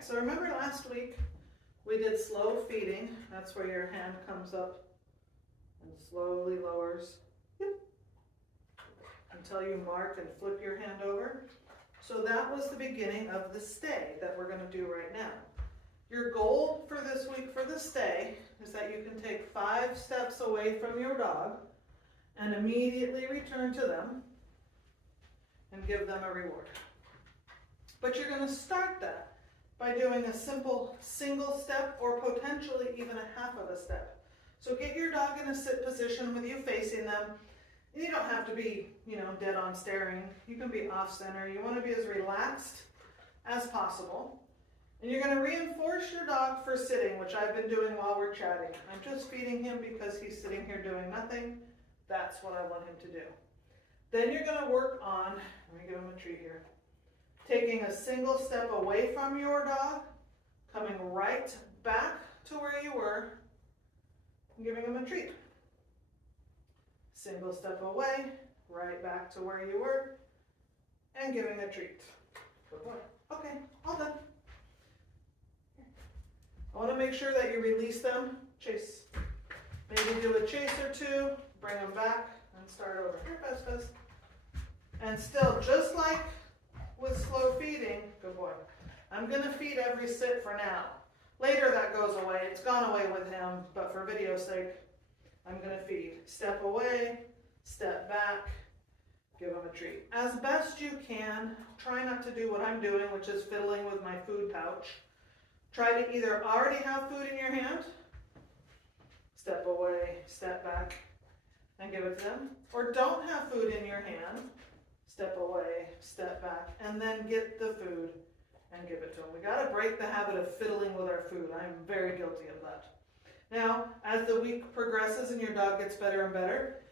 right, so remember last week we did slow feeding. That's where your hand comes up and slowly lowers until you mark and flip your hand over. So that was the beginning of the stay that we're going to do right now. Your goal for this week for the stay is that you can take 5 steps away from your dog and immediately return to them and give them a reward. But you're going to start that by doing a simple single step or potentially even a half of a step. So get your dog in a sit position with you facing them. And you don't have to be, dead on staring. You can be off center. You want to be as relaxed as possible. And you're going to reinforce your dog for sitting, which I've been doing while we're chatting. I'm just feeding him because he's sitting here doing nothing. That's what I want him to do. Then you're going to work on, let me give him a treat here, taking a single step away from your dog, coming right back to where you were, and giving him a treat. Single step away, right back to where you were, and giving a treat. Good boy. Okay, all done. I want to make sure that you release them. Chase. Maybe do a chase or two, bring them back, and start over. Here, Fez, Fez. And still, just like with slow feeding, good boy, I'm going to feed every sit for now. Later that goes away. It's gone away with him, but for video's sake, I'm going to feed. Step away, step back, give him a treat. As best you can, try not to do what I'm doing, which is fiddling with my food pouch. Try to either already have food in your hand, step away, step back, and give it to them, or don't have food in your hand, step away, step back, and then get the food and give it to them. We got to break the habit of fiddling with our food. I'm very guilty of that. Now, as the week progresses and your dog gets better and better,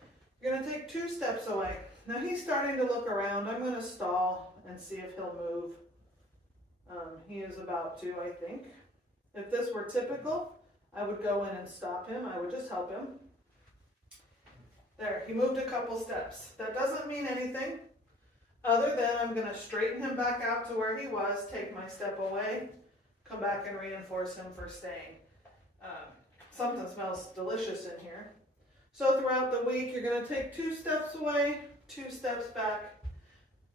you're going to take 2 steps away. Now he's starting to look around. I'm going to stall and see if he'll move. He is about to, I think. If this were typical, I would go in and stop him. I would just help him. There, he moved a couple steps. That doesn't mean anything other than I'm going to straighten him back out to where he was, take my step away, come back and reinforce him for staying. Something smells delicious in here. So throughout the week, you're going to take 2 steps away, 2 steps back,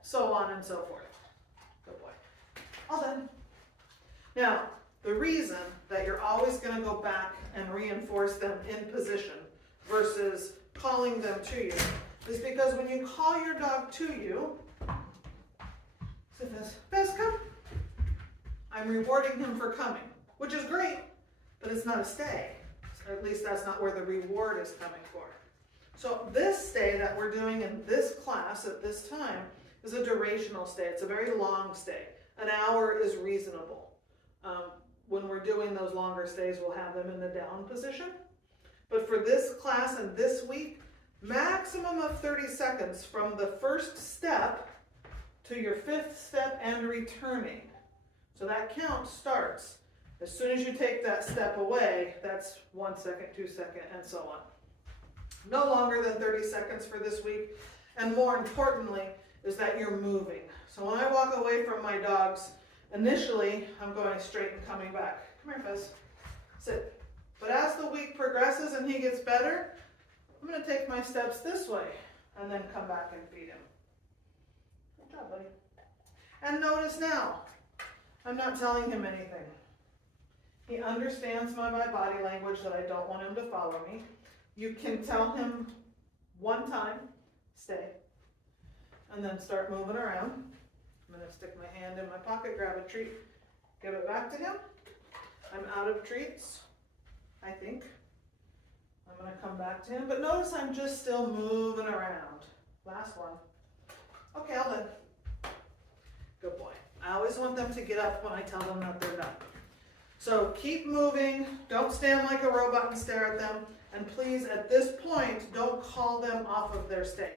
so on and so forth. Good boy. All done. Now, the reason that you're always going to go back and reinforce them in position versus calling them to you is because when you call your dog to you, say, Fez, come. I'm rewarding him for coming, which is great, but it's not a stay. Or at least that's not where the reward is coming for. So this stay that we're doing in this class at this time is a durational stay. It's a very long stay. An hour is reasonable. When we're doing those longer stays, we'll have them in the down position. But for this class and this week, maximum of 30 seconds from the first step to your 5th step and returning. So that count starts as soon as you take that step away. That's 1 second, 2 seconds, and so on. No longer than 30 seconds for this week. And more importantly, is that you're moving. So when I walk away from my dogs, initially, I'm going straight and coming back. Come here, Fez. Sit. But as the week progresses and he gets better, I'm going to take my steps this way and then come back and feed him. Good job, buddy. And notice now, I'm not telling him anything. He understands my body language that I don't want him to follow me. You can tell him 1 time, stay, and then start moving around. I'm going to stick my hand in my pocket, grab a treat, give it back to him. I'm out of treats, I think. I'm going to come back to him, but notice I'm just still moving around. Last one. Okay, all done. Good boy. I always want them to get up when I tell them that they're done. So keep moving. Don't stand like a robot and stare at them. And please, at this point, don't call them off of their stay.